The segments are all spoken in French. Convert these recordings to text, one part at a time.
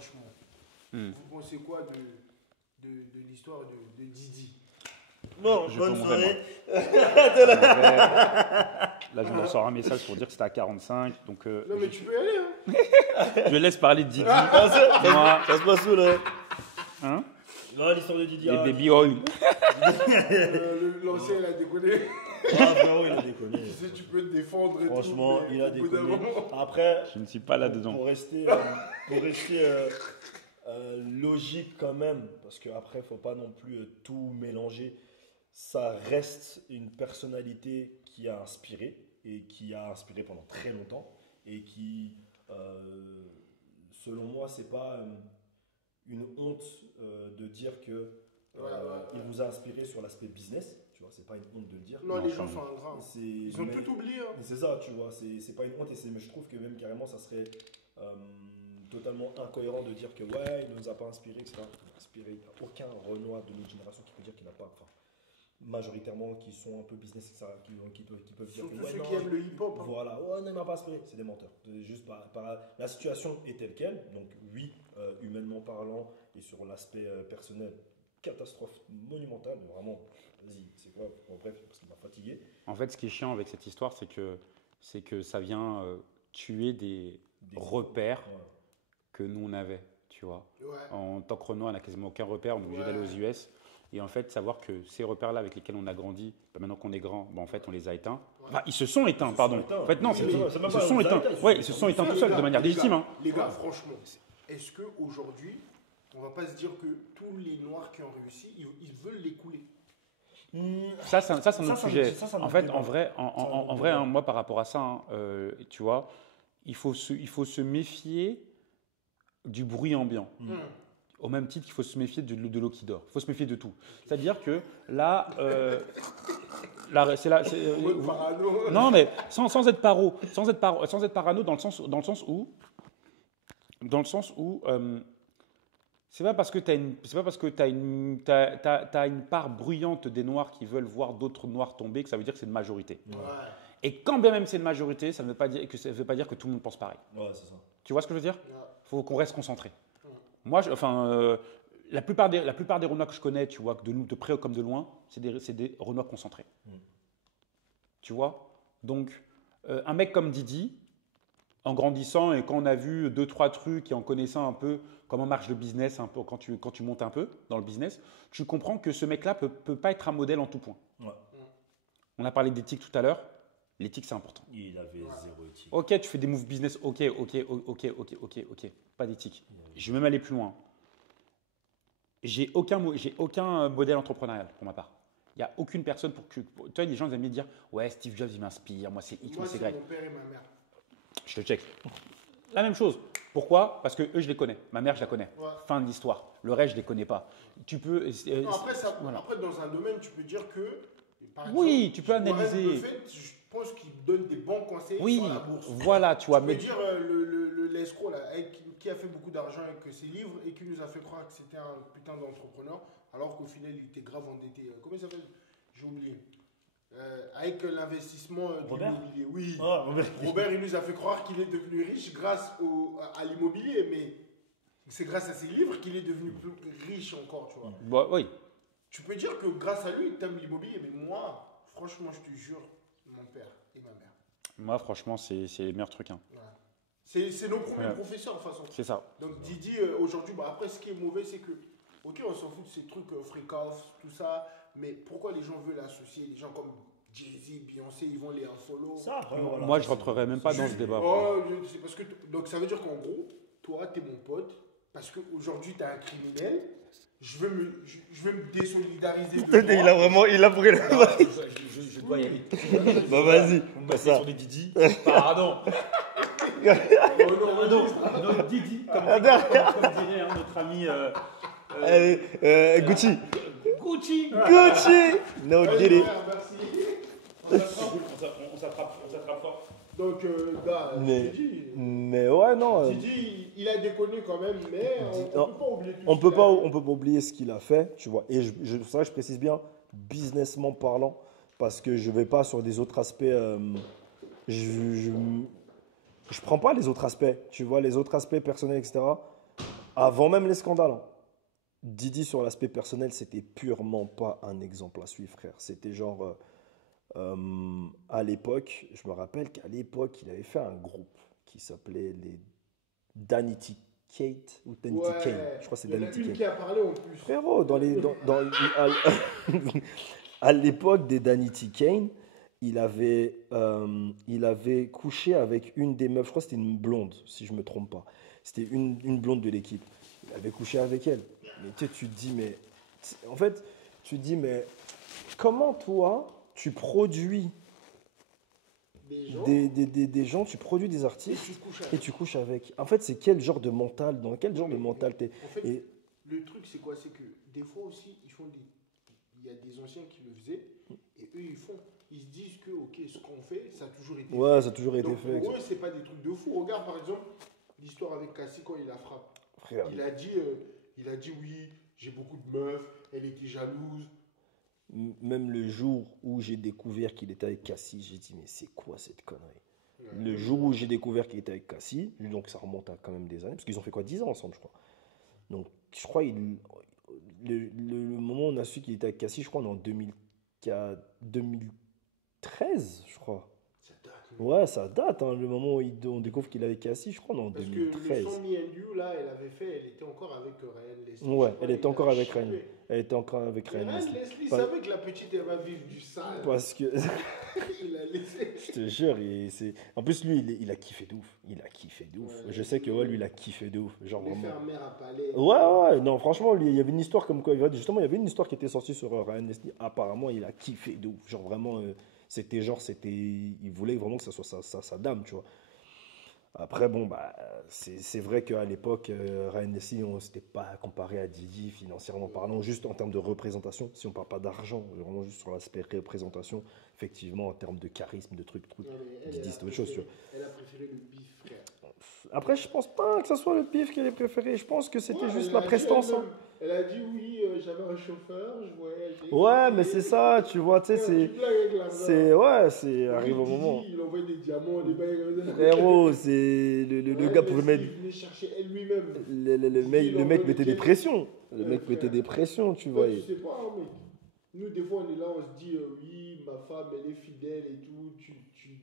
franchement, vous pensez quoi de l'histoire de Didi? Bon, Je bonne comprends soirée. Là, je viens de recevoir un message pour dire que c'était à 45. Donc, Non, mais tu peux y aller, hein. je laisse parler de Didi. Ah, Moi, ça se passe où là? hein, Non, l'histoire de Didier. les baby oil. L'ancien, il a déconné. Ah, frérot, il a déconné. Tu sais, tu peux te défendre et Franchement, tout. mais il a au bout d'un déconné. moment- Après, Je ne suis pas là-dedans. pour rester logique quand même, parce qu'après, il ne faut pas non plus tout mélanger. Ça reste une personnalité qui a inspiré et qui a inspiré pendant très longtemps et qui, selon moi, c'est pas une honte de dire que il vous a inspiré sur l'aspect business. Tu vois, c'est pas une honte de le dire. Non, Non, les ça gens me- sont ingrats. C'est- Ils ont mais- tout oublié. Hein. mais c'est ça, tu vois, c'est pas une honte mais je trouve que même carrément ça serait totalement incohérent de dire que ouais, il nous a pas inspiré, etc. Il n'a inspiré, il n'y a aucun Renoir de notre génération qui peut dire qu'il n'a pas, enfin, majoritairement qui sont un peu business, etc., qui peuvent dire Surtout que ouais, ceux non, qui aiment le hip-hop. Hein. voilà, ouais, non, il m'a pas inspiré, c'est des menteurs. Juste la situation est telle qu'elle, donc oui, humainement parlant et sur l'aspect personnel, catastrophe monumentale, mais vraiment, vas-y, c'est quoi, bon, bref, parce qu'il m'a fatigué. En fait, ce qui est chiant avec cette histoire, c'est que ça vient tuer des repères Ouais. que nous, on avait, tu vois. Ouais. En tant que Renault, on n'a quasiment aucun repère, on est obligé Ouais. d'aller aux US. Et en fait, savoir que ces repères-là avec lesquels on a grandi, bah, maintenant qu'on est grand, bah, en fait, on les a éteints. Enfin, ils se sont éteints, pardon. éteints. En fait, non, Oui, c'est c'est ils ça, c'est même se pas sont on les a éteints. éteints, Ouais, ils se sont éteints tout seuls, de manière légitime. Hein. Les gars, franchement, est-ce qu'aujourd'hui, on va pas se dire que tous les Noirs qui ont réussi, ils veulent les couler? Ça, c'est un autre sujet. ça, c'est un En autre fait, débat. en vrai, C'est un autre en vrai, débat. hein, moi, par rapport à ça, hein, tu vois, il faut se méfier du bruit ambiant. Au même titre qu'il faut se méfier de l'eau qui dort. Il faut se méfier de tout. C'est-à-dire que là, Parano. non, mais sans être parano dans le sens où c'est pas parce que tu as une part bruyante des noirs qui veulent voir d'autres noirs tomber que ça veut dire que c'est une majorité. Ouais. Et quand bien même c'est une majorité, ça ne veut pas dire que tout le monde pense pareil. Ouais, c'est ça. Tu vois ce que je veux dire? Ouais. Faut qu'on reste concentré. Moi, la plupart des Renois que je connais, tu vois, de près comme de loin, c'est des Renois concentrés. Tu vois? Donc, un mec comme Didi, en grandissant et quand on a vu 2-3 trucs et en connaissant un peu comment marche le business, un peu, quand tu montes un peu dans le business, tu comprends que ce mec-là peut pas être un modèle en tout point. Ouais. On a parlé d'éthique tout à l'heure. L'éthique, c'est important. Il avait zéro éthique. Ok, tu fais des moves business, ok. Pas d'éthique. Je vais même aller plus loin. J'ai aucun modèle entrepreneurial pour ma part. Il n'y a aucune personne tu vois, les gens ils aiment bien dire ouais, Steve Jobs, il m'inspire, moi c'est X, Moi, moi c'est c'est Y. mon père et ma mère. Je te check. La même chose. Pourquoi? Parce que eux, je les connais. Ma mère, je la connais. Ouais. Fin de l'histoire. Le reste, je les connais pas. Tu peux. Non, voilà. après, dans un domaine, tu peux dire que. Par Oui, exemple, tu peux Warren analyser. Buffett, je pense qu'il donne des bons conseils Oui, sur la bourse. voilà, tu vois. Tu peux Mais dire l'escroc là, qui a fait beaucoup d'argent avec ses livres et qui nous a fait croire que c'était un putain d'entrepreneur, alors qu'au final il était grave endetté. Comment il s'appelle? J'ai oublié. Avec l'investissement de Robert l'immobilier. Oui. Ah, Robert, il nous a fait croire qu'il est devenu riche grâce à l'immobilier, mais c'est grâce à ses livres qu'il est devenu plus riche encore, tu vois. bah, oui. Tu peux dire que grâce à lui, tu aimes l'immobilier, mais moi, franchement, je te jure, mon père et ma mère. Moi, franchement, c'est les meilleurs trucs. Hein. Ouais. C'est nos premiers Ouais. professeurs, de toute façon. C'est ça. Donc Didi, aujourd'hui, bah, après, ce qui est mauvais, c'est que, ok, on s'en fout de ces trucs freak-off, tout ça, mais pourquoi les gens veulent associer des gens comme Jay-Z, Beyoncé, ils vont les unfollow? Ça, après, voilà. Moi, je rentrerai même pas dans ce Juste- débat. Oh, c'est parce que donc ça veut dire qu'en gros, toi, t'es mon pote, parce qu'aujourd'hui, t'es un criminel, je veux me désolidariser de toi. il a pris le. Je dois y aller. Bah, vas-y, On fais ça. sur des Didi. Pardon. Oh, non, Non, Didi, comme dirait hein, notre ami Allez, Gucci. Gucci. Gucci. No, get it. Merci. On s'attrape fort. Donc, gars, Mais- Didi, Mais ouais, non. Didi, il a déconné quand même, mais on peut pas oublier tout On ce peut qu'il pas, a fait. on peut pas oublier ce qu'il a fait, tu vois. Et c'est vrai que je précise bien, businessment parlant, parce que je vais pas sur des autres aspects. Je prends pas les autres aspects, tu vois, les autres aspects personnels, etc. Avant même les scandales, hein. Didi, sur l'aspect personnel, c'était purement pas un exemple à suivre, frère. C'était genre, à l'époque, je me rappelle qu'à l'époque, il avait fait un groupe qui s'appelait les Danity Kate ou Danity Kane. Ouais, Je crois que c'est il y en a Danity une Kane. qui a parlé en plus. Frérot, à, à l'époque des Danity Kane, il avait couché avec une des meufs, je crois que c'était une blonde, si je ne me trompe pas. C'était une blonde de l'équipe. Il avait couché avec elle. Mais tu te dis, mais. En fait, tu te dis, mais comment toi, tu produis Des gens. des gens, tu produis des Et artistes tu couches et avec. tu couches avec. En fait, c'est quel genre de mental, dans quel genre de mental t'es. En fait, Et le truc, c'est quoi? C'est que des fois aussi, il y a des anciens qui le faisaient et eux, ils font. Ils se disent que, ok, ce qu'on fait, ça a toujours été ouais, fait. ça a toujours été Donc fait. pour eux, c'est pas des trucs de fou. Regarde par exemple l'histoire avec Cassie quand il la frappe. Frère, Il a dit oui, j'ai beaucoup de meufs, elle était jalouse. même le jour où j'ai découvert qu'il était avec Cassie, j'ai dit, mais c'est quoi cette connerie? Ouais. Le jour où j'ai découvert qu'il était avec Cassie, donc ça remonte à quand même des années, parce qu'ils ont fait quoi, 10 ans ensemble, je crois. Donc, je crois, le moment où on a su qu'il était avec Cassie, je crois, on est en 2013, je crois. Ça date. Ouais, ça date, hein, le moment où on découvre qu'il est avec Cassie, je crois, on est en Parce que le 2013. son Me and You, là, elle avait fait, elle était encore avec Ryan Leslie. Ouais, Je crois, elle était il encore a avec chippé. Ryan. Elle était encore avec Mais Ryan Ryan Leslie. Leslie Pas- savait que la petite, elle va vivre du sale. Parce que, Il a laissé. je te jure, en plus, lui, il a kiffé de ouf. Il a kiffé de ouf. Ouais. Je sais que ouais, lui, il a kiffé de ouf. Genre Les vraiment. fermières à Palais. Ouais, non, franchement, lui, il y avait une histoire comme quoi, justement, il y avait une histoire qui était sortie sur Ryan Leslie. Apparemment, il a kiffé de ouf. Genre vraiment, il voulait vraiment que ça soit sa dame, tu vois. Après, bon, bah, c'est vrai qu'à l'époque, Ryan Leslie, on s'était pas comparé à Didi financièrement parlant, juste en termes de représentation. Si on parle pas d'argent, vraiment juste sur l'aspect représentation, effectivement, en termes de charisme, de trucs, Non, mais Didi, c'est autre chose, tu vois. Elle a préféré le bif, frère. Après, je pense pas que ce soit le pif qu'elle ait préféré. Je pense que c'était Ouais, juste elle la a dit prestance. Hein. elle-même. Elle a dit oui, j'avais un chauffeur, je voyageais. Ouais, mais c'est ça, tu vois, tu sais, Tu blagues avec la c'est arrive au Didi, moment. il envoyait des diamants, des bails comme ça. Frérot, c'est le gars pouvait mettre. Il venait chercher elle lui-même. Le mec mettait des pressions. Le mec mettait des pressions, tu vois. Toi, tu sais pas, hein, mais nous, des fois, on est là, on se dit oui, ma femme, elle est fidèle et tout, tu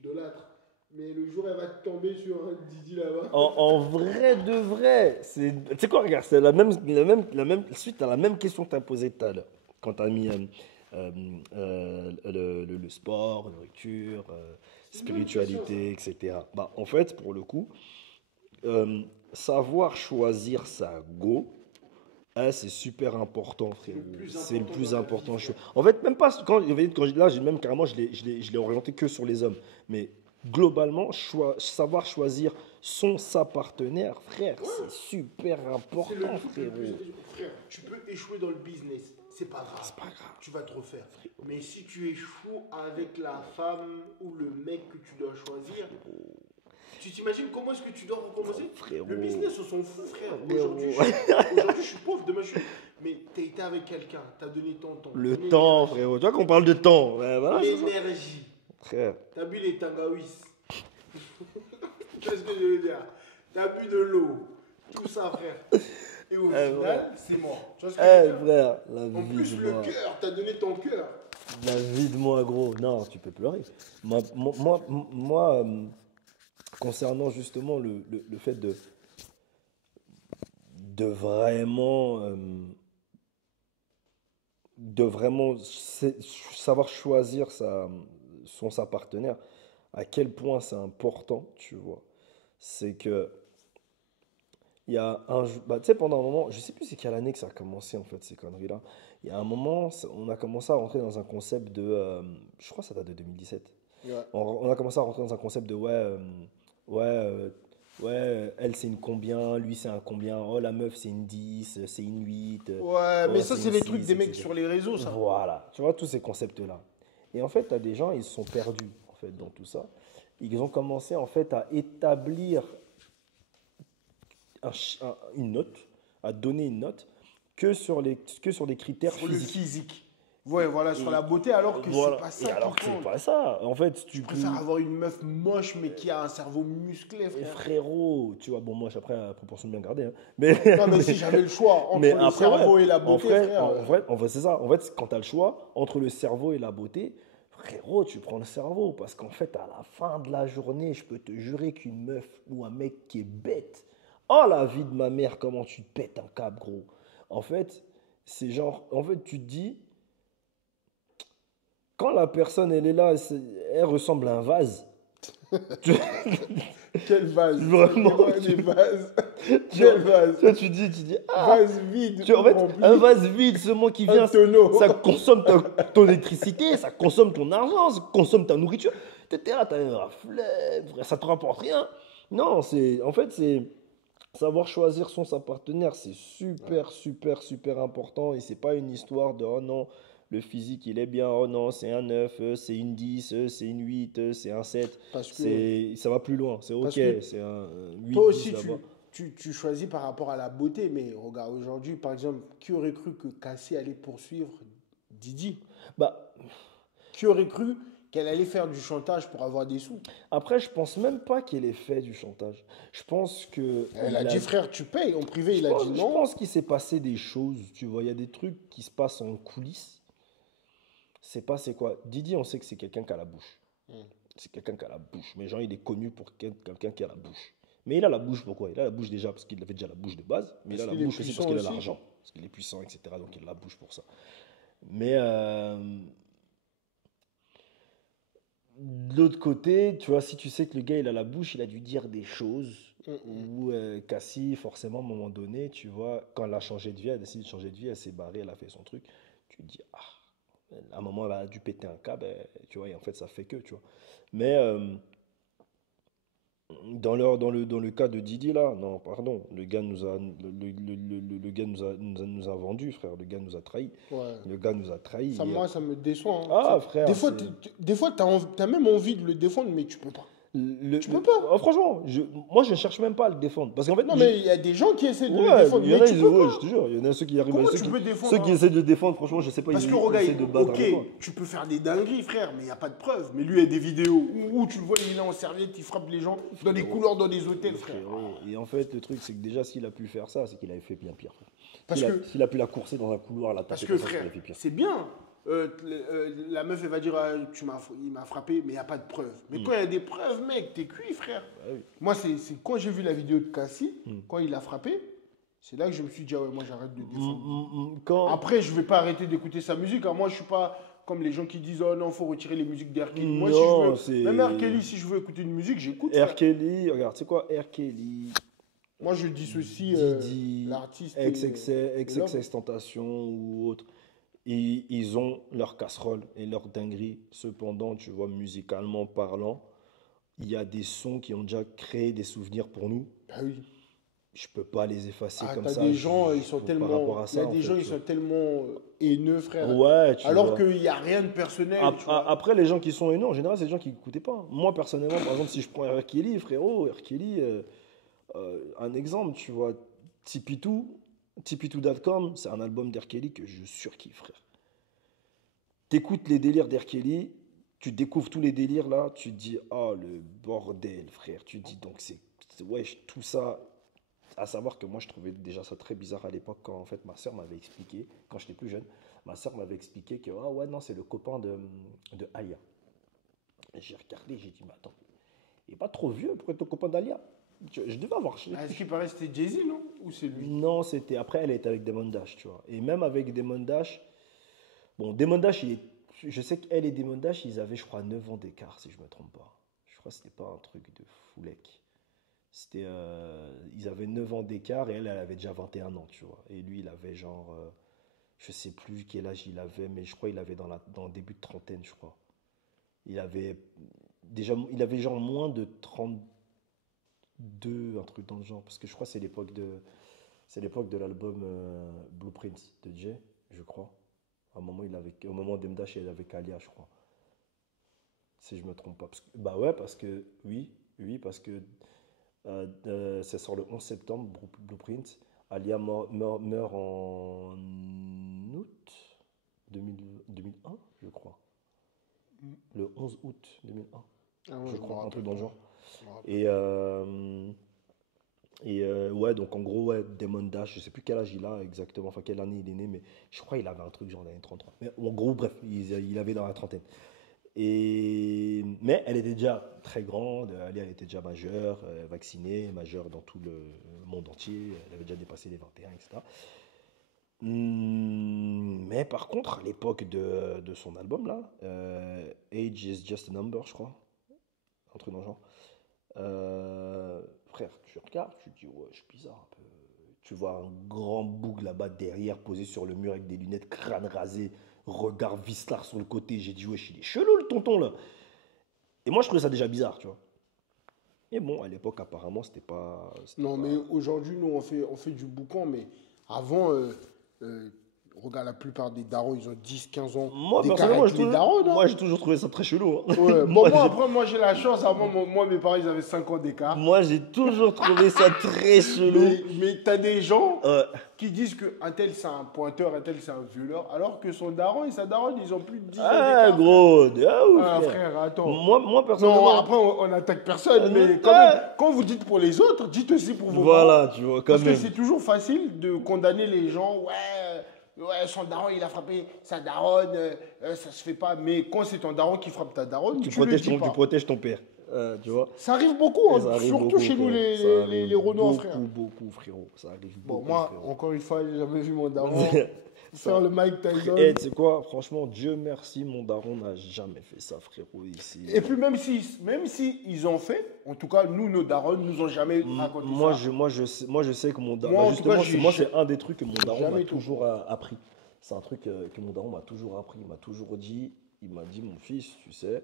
idolâtres. Mais le jour, elle va tomber sur un Didi là-bas. En vrai de vrai, tu sais quoi, regarde, c'est la même suite à la même question que tu as posée tout à l'heure. Quand tu as mis le sport, nourriture, spiritualité, etc. Bah, en fait, pour le coup, savoir choisir sa go, c'est super important, frérot. C'est le plus important. En fait, même pas là, même carrément, je l'ai orienté que sur les hommes. Mais globalement, savoir choisir sa partenaire, frère, c'est super C'est le important, truc le frérot. plus. Frère, tu peux échouer dans le business, c'est pas grave. C'est pas grave. Tu vas te refaire. Mais si tu échoues avec la femme ou le mec que tu dois choisir, tu t'imagines comment est-ce que tu dois recommencer? Frérot. Le business, on s'en fout, frère. Frérot. Aujourd'hui, je suis pauvre, demain je suis. Mais t'as été avec quelqu'un, t'as donné ton temps. Le ton temps, énergie. frérot. Tu vois qu'on parle de temps. Ouais, voilà, c'est ça. L'énergie. Frère. T'as bu les tangaouis. Tu vois ce que je veux dire? T'as bu de l'eau. Tout ça, frère. Et au final, ouais. c'est mort. Tu vois ce que je veux dire? Frère, la En vie plus, de le moi. cœur, t'as donné ton cœur. La vie de moi, gros. Non, tu peux pleurer. Moi, concernant justement le fait de vraiment, savoir choisir sa partenaire, à quel point c'est important, tu vois. C'est que il y a tu sais, pendant un moment, je sais plus c'est quelle année que ça a commencé en fait, ces conneries-là. Il y a un moment, on a commencé à rentrer dans un concept de, je crois que ça date de 2017. Ouais. On a commencé à rentrer dans un concept de elle c'est une combien, lui c'est un combien, oh la meuf c'est une 10, c'est une 8. Ouais, mais oh, ça, c'est c'est une les 6, trucs des mecs etc. sur les réseaux, ça. Voilà, tu vois tous ces concepts-là. Et en fait, tu as des gens, ils se sont perdus en fait dans tout ça. Ils ont commencé en fait à établir une note, à donner une note que sur des critères Sur le physiques. physique. Ouais, voilà, sur la beauté, alors que Voilà. c'est pas Et ça alors que qui c'est compte. pas ça. En fait, si tu Je préfère avoir une meuf moche, mais qui a un cerveau musclé, Et frère. frérot, tu vois, bon, moi, après, à proportion bien gardée, hein. Mais, Non, mais mais, si j'avais le choix mais entre le après, cerveau ouais, et la en beauté, vrai, frère. en vrai, c'est ça. En fait, quand tu as le choix entre le cerveau et la beauté, frérot, tu prends le cerveau. Parce qu'en fait, à la fin de la journée, je peux te jurer qu'une meuf ou un mec qui est bête, oh la vie de ma mère, comment tu te pètes un câble, gros. En fait, c'est genre, en fait, tu te dis, quand la personne, elle est là, elle ressemble à un vase. Tu- Quelle vase? Vraiment, C'est quoi des vases? tu vois, Quelle vase? tu dis, ah, Vase vide tu vois, en ou fait, rempli? un vase vide, seulement qui vient, Un tonneau. ça consomme ton électricité, ça consomme ton argent, ça consomme ta nourriture. T'es là, t'as la flemme, frère, ça te rapporte rien. Non, en fait, c'est savoir choisir sa partenaire, c'est super, super, super important. Et c'est pas une histoire de, oh non, le physique, il est bien, oh non, c'est un 9, c'est une 10, c'est une 8, c'est un 7. Parce que, Ça va plus loin, c'est ok, parce que c'est un 8, toi 10 aussi, là-bas. tu choisis par rapport à la beauté. Mais regarde, aujourd'hui, par exemple, qui aurait cru que Cassie allait poursuivre Didi? Bah, Qui aurait cru qu'elle allait faire du chantage pour avoir des sous? après, je pense même pas qu'il ait fait du chantage. Je pense que Elle a dit, frère, tu payes. En privé, il a dit je non. pense qu'il s'est passé des choses, tu vois. Il y a des trucs qui se passent en coulisses. C'est quoi? Didi, on sait que c'est quelqu'un qui a la bouche. C'est quelqu'un qui a la bouche. Mais genre, il est connu pour quelqu'un qui a la bouche. Mais il a la bouche pourquoi? Il a la bouche déjà parce qu'il avait déjà la bouche de base. Mais il a Parce la qu'il est bouche aussi parce puissant qu'il a aussi. l'argent. Parce qu'il est puissant, etc. Donc il a la bouche pour ça. Mais de l'autre côté, tu vois, si tu sais que le gars, il a la bouche, il a dû dire des choses où Cassie, forcément, à un moment donné, tu vois, quand elle a changé de vie, elle a décidé de changer de vie, elle s'est barrée, elle a fait son truc, tu te dis, ah, à un moment, elle a dû péter un câble, tu vois, et en fait, ça fait que, tu vois. Mais dans le cas de Didi, là, non, pardon, le gars le gars nous a vendu, frère, le gars nous a trahi. Ouais. Le gars nous a trahi. Ça, moi, ça me déçoit. Hein. Ah, Tu sais, frère, des fois t'as même envie de le défendre, mais tu peux pas. Tu peux pas. Oh, franchement, moi je cherche même pas à le défendre. Parce qu'en fait, Non, mais il y a des gens qui essaient de le ouais, défendre, il y en mais a, tu peux ouais, pas. je te jure, il y en a ceux qui arrivent Comment ceux tu qui, peux défendre ceux qui essaient de le défendre, franchement, je sais pas, Parce ils que regarde, essaient de battre ok, avec moi. tu peux faire des dingueries, frère, mais il n'y a pas de preuves. Mais lui, il y a des vidéos où tu le vois, il est en serviette, il frappe les gens dans des couloirs, dans des hôtels, frère. Et en fait, le truc, c'est que déjà, s'il a pu faire ça, c'est qu'il avait fait bien pire, frère. Parce S'il a pu la courser dans un couloir, la Parce taper que, comme ça, frère, qu'il a fait pire. c'est bien. La meuf, elle va dire, ah, il m'a frappé, mais il n'y a pas de preuves. Mais quand il y a des preuves, mec, t'es cuit, frère. Bah oui. Moi, c'est quand j'ai vu la vidéo de Cassie, quand il l'a frappé, c'est là que je me suis dit, ah ouais, moi, j'arrête de défendre. Après, je vais pas arrêter d'écouter sa musique. Hein. Moi, je suis pas comme les gens qui disent, oh non, faut retirer les musiques d'R. Kelly. Moi, Non, si je veux, même R. Kelly, si je veux écouter une musique, j'écoute. R. Kelly, regarde, c'est quoi R. Kelly, Moi, je dissocie Didi, l'artiste. XXX Tentation ou autre. Et ils ont leur casserole et leur dinguerie. Cependant, tu vois, musicalement parlant, il y a des sons qui ont déjà créé des souvenirs pour nous. Ah oui. Je peux pas les effacer comme T'as ça. des gens, ils sont par tellement. rapport à Il y ça, a en des fait, gens, tu ils vois. sont tellement haineux, frère. Ouais, tu Alors vois. qu'il n'y a rien de personnel. Tu vois. Après, les gens qui sont haineux, en général, c'est des gens qui n'écoutaient pas. Moi, personnellement, par exemple, si je prends R. Kelly, frérot, R. Kelly, un exemple, tu vois, Tipeee2.com, c'est un album d'R. Kelly que je surkiffe, frère. T'écoutes les délires d'R. Kelly, tu découvres tous les délires là, tu te dis, oh le bordel, frère. Tu te dis, donc ouais, tout ça. À savoir que moi, je trouvais déjà ça très bizarre à l'époque quand en fait ma soeur m'avait expliqué, quand j'étais plus jeune, ma soeur m'avait expliqué que, ah ouais, non, c'est le copain de Alia. Et j'ai regardé, j'ai dit, mais attends, il est pas trop vieux pour être le copain d'Alia. Je devais avoir. Ah, ce qui paraît, c'était Jay-Z, non? Ou c'est lui? Non, c'était. Après, elle était avec Damon Dash, tu vois. Et même avec Damon Dash, bon, Damon Dash, je sais qu'elle et Damon Dash, ils avaient, je crois, 9 ans d'écart, si je me trompe pas. Je crois que c'était pas un truc de foulec. C'était, ils avaient 9 ans d'écart et elle avait déjà 21 ans, tu vois. Et lui, il avait genre, je sais plus quel âge il avait, mais je crois qu'il avait dans le début de trentaine, je crois. Il avait genre moins de 32, un truc dans le genre, parce que je crois que c'est l'époque de l'album Blueprint de Jay, je crois. Au moment d'Emdash, il avait Kalia, je crois. Si je me trompe pas. Bah ouais, parce que, oui, parce que c'est sur le 11 septembre, Blueprint. Alia meurt en août 2001, je crois. Le 11 août 2001, Ah ouais, je crois, un truc dans le genre. Je me rappelle. Ouais, donc en gros, ouais, Damon Dash, je sais plus quel âge il a exactement, enfin quelle année il est né, mais je crois qu'il avait un truc genre l'année 33. Mais en gros, bref, il avait dans la trentaine. Mais elle était déjà très grande, elle était déjà majeure, vaccinée, majeure dans tout le monde entier, elle avait déjà dépassé les 21, etc. Mais par contre, à l'époque de son album là, Age is Just a Number, je crois, un truc dans le genre. Frère, tu regardes, tu te dis, ouais, je suis bizarre un peu. Tu vois un grand bouc là-bas derrière, posé sur le mur avec des lunettes, crâne rasé, regard vistard sur le côté. J'ai dit, ouais, il est chelou le tonton là. Et moi, je trouvais ça déjà bizarre, tu vois. Et bon, à l'époque, apparemment, c'était pas. Non, mais aujourd'hui, nous, on fait du boucan, mais avant, regarde, la plupart des darons, ils ont 10, 15 ans Moi, d'écart personnellement, avec les darons, non? moi, j'ai toujours trouvé ça très chelou, hein. Ouais, bon, moi, après, moi, j'ai la chance. Avant, moi, mes parents, ils avaient 5 ans d'écart. Moi, j'ai toujours trouvé ça très chelou. Mais t'as des gens Ouais. qui disent qu'un tel, c'est un pointeur, un tel, c'est un violeur, alors que son daron et sa daronne, ils ont plus de 10 ans Ah, d'écart. gros, de ouf, Ah, frère. frère, attends. Moi, personnellement. Non, après, on attaque personne, mais quand Ouais. même, quand vous dites pour les autres, dites aussi pour vos Voilà, parents. tu vois, quand Parce même. que c'est toujours facile de condamner les gens. Ouais, son daron, il a frappé sa daronne, ça se fait pas. Mais quand c'est ton daron qui frappe ta daronne, tu le dis pas. Tu protèges ton père. Tu vois. Ça arrive beaucoup, hein, Et ça arrive surtout beaucoup, chez nous, frérot. Ça les arrive Renois, beaucoup, frère. beaucoup, frérot. Ça arrive Bon, beaucoup, moi, frérot. encore une fois, j'ai jamais vu mon daron Ça- faire le Mike Tyson. Eh, tu sais quoi, franchement, Dieu merci, mon daron n'a jamais fait ça, frérot. Ici. Et puis même si ils ont fait, en tout cas, nous, nos darons, nous ont jamais raconté ça. Moi, je sais que mon daron. Moi, en Justement, tout cas, moi, c'est un des trucs que mon daron m'a jamais tout. toujours appris. C'est un truc que mon daron m'a toujours appris. Il m'a toujours dit, mon fils, tu sais,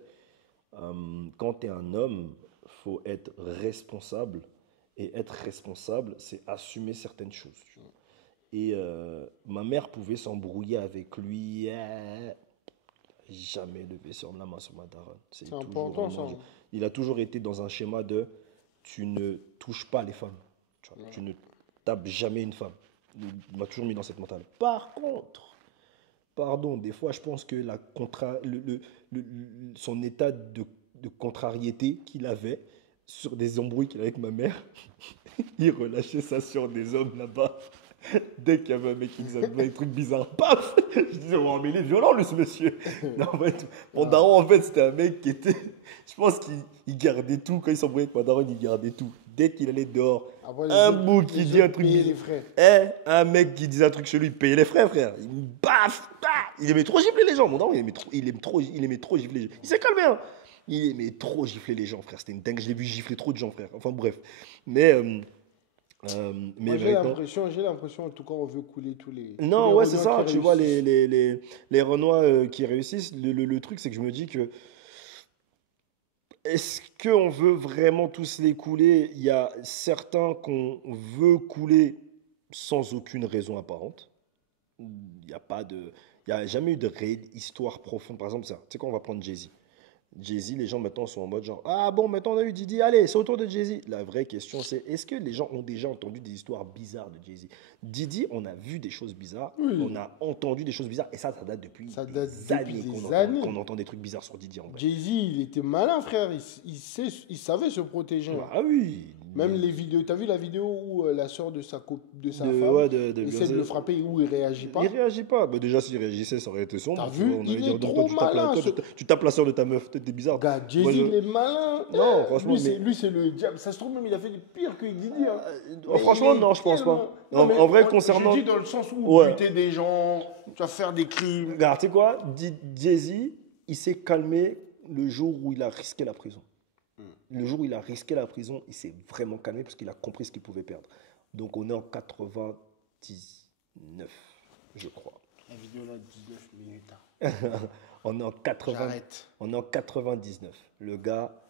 quand tu es un homme, faut être responsable. Et être responsable, c'est assumer certaines choses. Tu vois. Et ma mère pouvait s'embrouiller avec lui. Jamais levé sur la main sur ma daronne. C'est toujours important, vraiment- ça. Il a toujours été dans un schéma de tu ne touches pas les femmes. Tu vois, tu ne tapes jamais une femme. Il m'a toujours mis dans cette mentale. Par contre, pardon, des fois, je pense que son état de contrariété qu'il avait sur des embrouilles qu'il avait avec ma mère, il relâchait ça sur des hommes là-bas. Dès qu'il y avait un mec qui disait des trucs bizarres, paf. Je disais, oh, mais il est violent, lui, ce monsieur. Non, en fait, mon daron, en fait, c'était un mec qui était. Je pense qu'il gardait tout. Quand il s'embrouillait avec ma daronne, il gardait tout. Dès qu'il allait dehors, Après, un bout qui dit un truc payer les bizarre. frais. Un mec qui disait un truc chez lui, il payait les frais, frère. Il me baf. Il aimait trop gifler les gens. Mon daron, il aimait trop gifler les gens. Il s'est calmé, hein. Il aimait trop gifler les gens, frère. C'était une dingue. Je l'ai vu gifler trop de gens, frère. Enfin, bref. Mais Moi, j'ai l'impression, en tout cas, on veut couler tous les. Non, tous les ouais, c'est Renois ça. qui Tu vois, réussissent. les Renois qui réussissent, le truc, c'est que je me dis que est-ce qu'on veut vraiment tous les couler? Il y a certains qu'on veut couler sans aucune raison apparente. Il n'y a pas de. Il n'y a jamais eu de réelle histoire profonde. Par exemple, ça. Tu sais quoi, on va prendre Jay-Z. Jay-Z, les gens maintenant sont en mode genre, ah bon, maintenant on a eu Didi, allez, c'est autour de Jay-Z. La vraie question c'est, est-ce que les gens ont déjà entendu des histoires bizarres de Jay-Z? Didi, on a vu des choses bizarres, on a entendu des choses bizarres, et ça date depuis Ça des date années depuis des qu'on années. qu'on entend des trucs bizarres sur Didi en vrai. Jay-Z, il était malin, frère. Il savait se protéger. Ah oui. Même les vidéos. T'as vu la vidéo où la soeur de sa femme ouais, essaie de le frapper et où il réagit pas? Il réagit pas. Bah déjà, s'il réagissait, ça aurait été sombre. T'as tu vu? vois, on Il allait est dire, donc, trop malin, tu tapes la soeur de ta meuf, t'es bizarre. Gars, Jay-Z, Moi, il est malin. Non, franchement, Lui, c'est le diable. Ça se trouve, même, il a fait des pires que Didi. Hein. Franchement, il est non, je pense pas. tellement- Non, mais En vrai, concernant. Je dis dans le sens où Ouais. buter des gens, tu vas faire des crimes. Regarde, tu sais quoi? Jay-Z, il s'est calmé le jour où il a risqué la prison. Le jour où il a risqué la prison, il s'est vraiment calmé parce qu'il a compris ce qu'il pouvait perdre. Donc on est en 99, je crois. La vidéo là, 19 minutes. On est en 80, J'arrête. on est en 99. Le gars,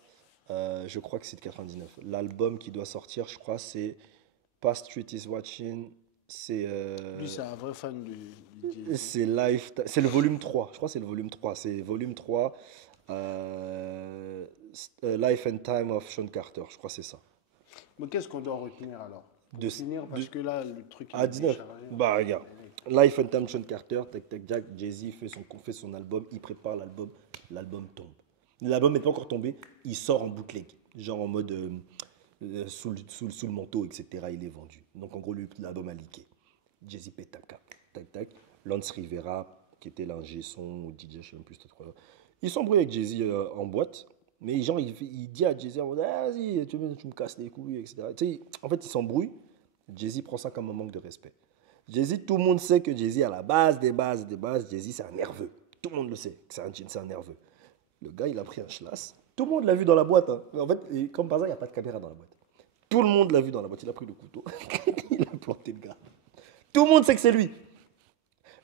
je crois que c'est de 99. L'album qui doit sortir, je crois, c'est Past Street is Watching. C'est Lui, c'est un vrai fan du c'est Life, c'est le volume 3. Je crois que c'est le volume 3. C'est volume 3. Life and Time of Sean Carter. Je crois que c'est ça. Mais qu'est-ce qu'on doit retenir alors? Pour De- finir, parce que là, le truc. À 19. Bah, regarde. Life and Time Sean Carter, tac tac Jack, Jay-Z fait son album, il prépare l'album tombe. L'album n'est pas encore tombé, il sort en bootleg, genre en mode sous le manteau, etc. Il est vendu. Donc en gros, l'album a leaké. Jay-Z pète tac tac. Lance Rivera, qui était l'ingé son ou DJ, je sais même plus, il s'embrouille avec Jay-Z en boîte. Mais genre, il dit à Jay-Z, vas-y, tu me casses les couilles, etc. Tu sais, en fait, il s'embrouille. Jay-Z prend ça comme un manque de respect. Jay-Z, tout le monde sait que Jay-Z, à la base des bases, Jay-Z, c'est un nerveux. Tout le monde le sait que c'est un nerveux. Le gars, il a pris un schlass. Tout le monde l'a vu dans la boîte. Hein. En fait, comme par hasard, il n'y a pas de caméra dans la boîte. Tout le monde l'a vu dans la boîte. Il a pris le couteau. Il a planté le gars. Tout le monde sait que c'est lui.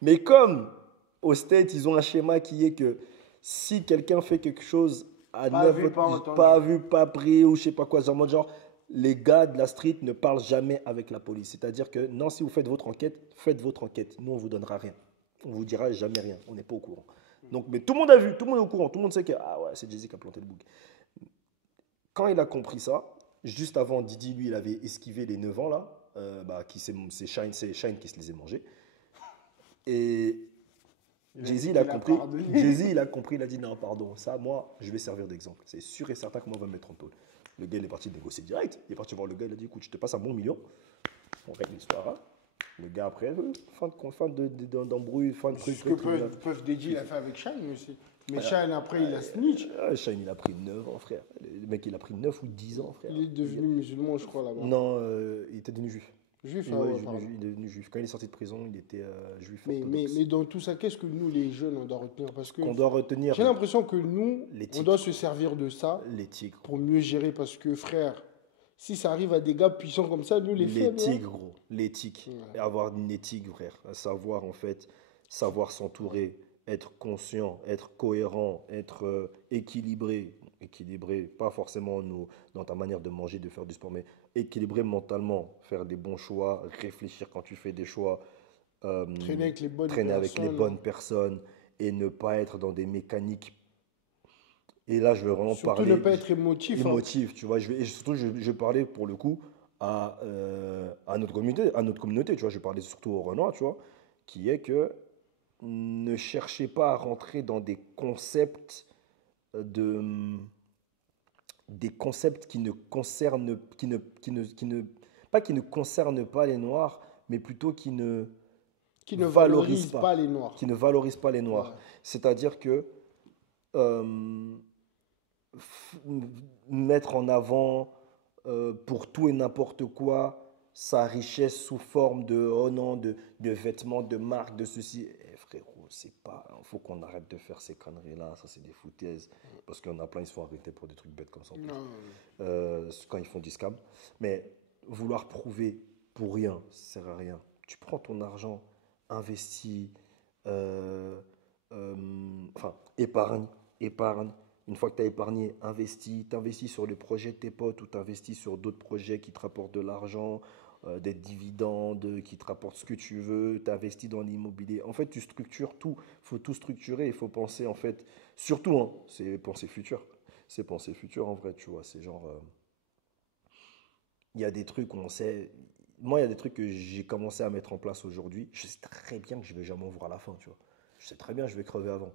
Mais comme aux States, ils ont un schéma qui est que si quelqu'un fait quelque chose à pas vu, pas pris ou je sais pas quoi, genre, les gars de la street ne parlent jamais avec la police. C'est-à-dire que non, si vous faites votre enquête. Nous, on vous donnera rien. On vous dira jamais rien. On n'est pas au courant. Donc, mais tout le monde a vu, tout le monde est au courant. Tout le monde sait que c'est Jay-Z qui a planté le bouc. Quand il a compris ça, juste avant, Didi, lui, il avait esquivé les 9 ans là, c'est Shine qui se les a mangés. Et Jay-Z, il a compris, il a dit non, pardon, ça, moi, je vais servir d'exemple. C'est sûr et certain que moi, on va me mettre en tôle. Le gars, il est parti négocier direct. Il est parti voir le gars, il a dit écoute, je te passe un bon million. On règle l'histoire. Hein. Le gars, après, fin d'embrouille, fin de truc. Ce que Puff Daddy l'a fait avec Shine aussi. Mais Shine, après, il a snitch. Shine, il a pris 9 ans, frère. Le mec, il a pris 9 ou 10 ans, frère. Il est devenu musulman, je crois, là-bas. Non, il était devenu juif. Juif, il est devenu juif. Quand il est sorti de prison, il était juif. Mais dans tout ça, qu'est-ce que nous, les jeunes, on doit retenir? Parce que on doit retenir. J'ai l'impression que nous, on doit se servir de ça pour mieux gérer. Parce que, frère, si ça arrive à des gars puissants comme ça, nous, les faibles. L'éthique, gros. L'éthique. Ouais. Avoir une éthique, frère. À savoir, en fait, savoir s'entourer, être conscient, être cohérent, être équilibré. Équilibré, pas forcément dans ta manière de manger, de faire du sport, mais équilibré mentalement, faire des bons choix, réfléchir quand tu fais des choix, traîner avec les bonnes personnes et ne pas être dans des mécaniques. Et là, je vais vraiment surtout parler. Ne pas être émotif. Tu vois. Je vais parler pour le coup à notre communauté, tu vois. Je vais parler surtout aux Renois, tu vois, qui est que ne cherchez pas à rentrer dans des concepts qui ne concernent pas les Noirs, mais plutôt qui ne valorisent pas les Noirs. Qui ne valorisent pas les Noirs. Ouais. C'est-à-dire que mettre en avant pour tout et n'importe quoi sa richesse sous forme de vêtements, de marques, de ceci. Frérot, c'est pas. Il faut qu'on arrête de faire ces conneries-là. Ça, c'est des foutaises. Parce qu'il y en a plein, ils se font arrêter pour des trucs bêtes comme ça. Quand ils font du scam. Mais vouloir prouver pour rien, ça sert à rien. Tu prends ton argent, investis, épargne. Une fois que tu as épargné, t'investis sur les projets de tes potes ou t'investis sur d'autres projets qui te rapportent de l'argent, des dividendes, qui te rapportent ce que tu veux, t'investis dans l'immobilier. En fait, tu structures tout. Il faut tout structurer, il faut penser en fait, surtout, hein, c'est penser futur. C'est penser futur en vrai, tu vois. C'est genre, il y a des trucs où on sait. Moi, il y a des trucs que j'ai commencé à mettre en place aujourd'hui. Je sais très bien que je ne vais jamais en voir la fin, tu vois. Je sais très bien que je vais crever avant.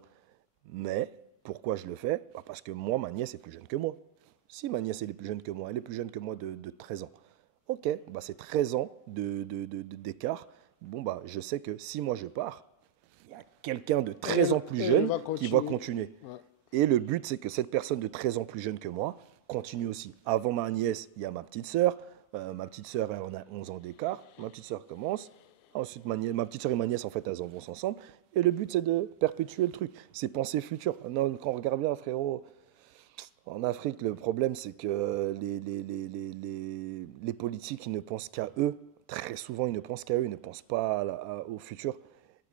Mais pourquoi je le fais? Parce que moi, ma nièce est plus jeune que moi. Si ma nièce elle est plus jeune que moi, elle est plus jeune que moi de 13 ans. Ok, c'est 13 ans d'écart. Bon, je sais que si moi je pars, il y a quelqu'un de 13 ans plus jeune qui va continuer. Ouais. Et le but, c'est que cette personne de 13 ans plus jeune que moi continue aussi. Avant ma nièce, il y a ma petite sœur. Ma petite sœur, elle en a 11 ans d'écart. Ma petite sœur commence. Ensuite, ma petite sœur et ma nièce, en fait, elles en vont ensemble. Et le but, c'est de perpétuer le truc. C'est penser futur. Non, quand on regarde bien, frérot, en Afrique, le problème, c'est que les politiques, ils ne pensent qu'à eux. Très souvent, ils ne pensent qu'à eux. Ils ne pensent pas au futur.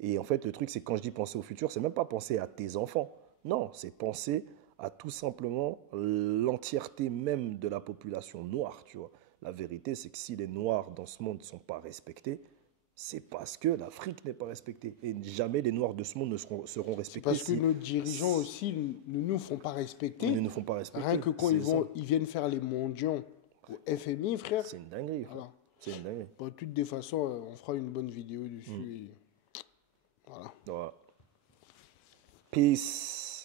Et en fait, le truc, c'est que quand je dis penser au futur, c'est même pas penser à tes enfants. Non, c'est penser à tout simplement l'entièreté même de la population noire, tu vois. La vérité, c'est que si les Noirs dans ce monde ne sont pas respectés, c'est parce que l'Afrique n'est pas respectée. Et jamais les Noirs de ce monde ne seront respectés. Parce que nos dirigeants aussi ne nous font pas respecter. Ils ne nous font pas respecter. Rien que quand ils viennent faire les mondiaux au FMI, frère. C'est une dinguerie. Voilà. C'est une dinguerie. De toutes les façons, on fera une bonne vidéo dessus. Voilà. Voilà. Peace.